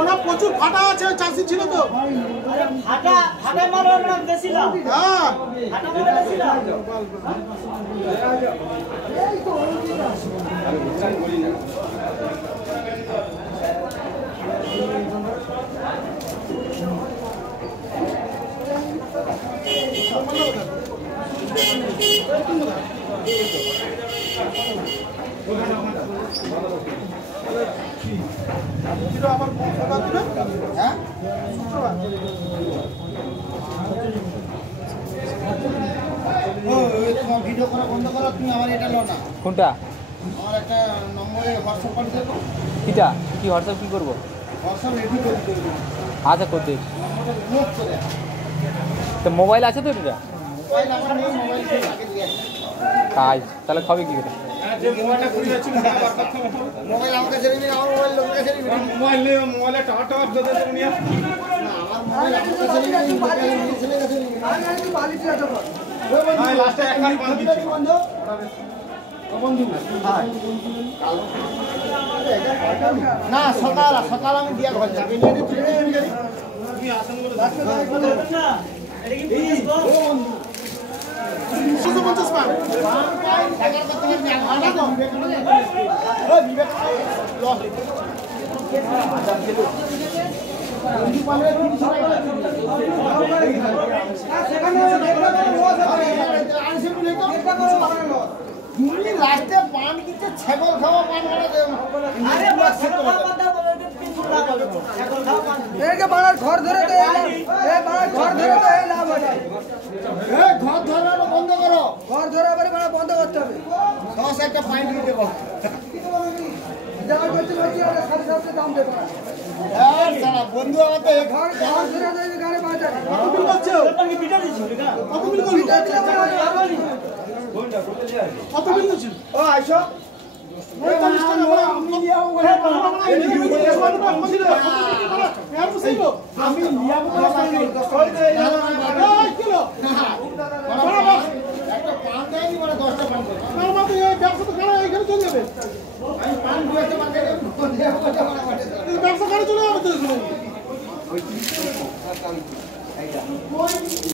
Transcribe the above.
ওরা প্রচুর ফাটা আছে, চাষি ছিল তো। ফাটা ফাটা মাল আমরা বেশি লাভ। হ্যাঁ ফাটা মাল বেশি লাভ। এই তো বলি না। আবার হ্যাঁ তোমার ভিডিও করা বন্ধ করো, তুমি আমার এটা লো না। কোনটা? আমার একটা নম্বরে হোয়াটসঅ্যাপ করে দেবো। কিটা কি হোয়াটসঅ্যাপ কি করবো? হোয়াটসঅ্যাপ রেডি করে দেবো। আচ্ছা করতে। তো মোবাইল আছে তো এটা? মোবাইল আমার নেই, মোবাইল আগে দিয়ে তাই তাহলে খাবে কি করে? মোবাইল আমার কাছে নেই, আমার মোবাইল লোকের কাছে নেই। মোবাইল নেই, মোবাইলে টাকা টাকা দিতে দেবো নিয়ে। না আমার মোবাইল আমার কাছে নেই, মোবাইল ছেলে কাছে নেই। আমি বালি দিয়ে দেবো। ভাই লাস্টে এক কান পান দিচ্ছি বন্ধু বন্ধু না সকাল সকাল আমি দিয়া ঘর যাবে নিয়ে তুমি আসেন বলে না এটা কি বিজনেস গো? তুমি লাস্টে পান দিতে ছাগল খাওয়া পান আরে বাস ছাগল খাওয়া পান দাও বলে তিন ফুট লাভ হবে। ছাগল খাওয়া পান একে বাড়ার ঘর ধরে তো এই বাড়ার ঘর ধরে তো এই লাভ হয়। এই ঘর ধরানো বন্ধ করো, ঘর ধরে আবার বাড়া বন্ধ করতে হবে। 10 একটা পয়েন্ট দিয়ে দেবো। যা করতে বলছি ওটা সাথে সাথে দাম দেবো। এই সারা বন্ধু আমাদের এই ঘর ঘর ধরে তো এই গাড়ি বাজার কত বিল করছো? এটা কি বিটা দিছো এটা? কত বিল করছো? বিটা দিলে পারবানি। কত বিল করছো? ও আইসো 45 টাকা বড় আমি লিয়াও বলে আমি লিয়াও বলে 10 কিলো একটা পান দেয়নি বলে 10টা পান করে আমার মতে এই ব্যবসা তো করে এখানে চলে যাবে। আমি পান দুইটা পান দেব এই ব্যবসা করে চলে যাবে তো।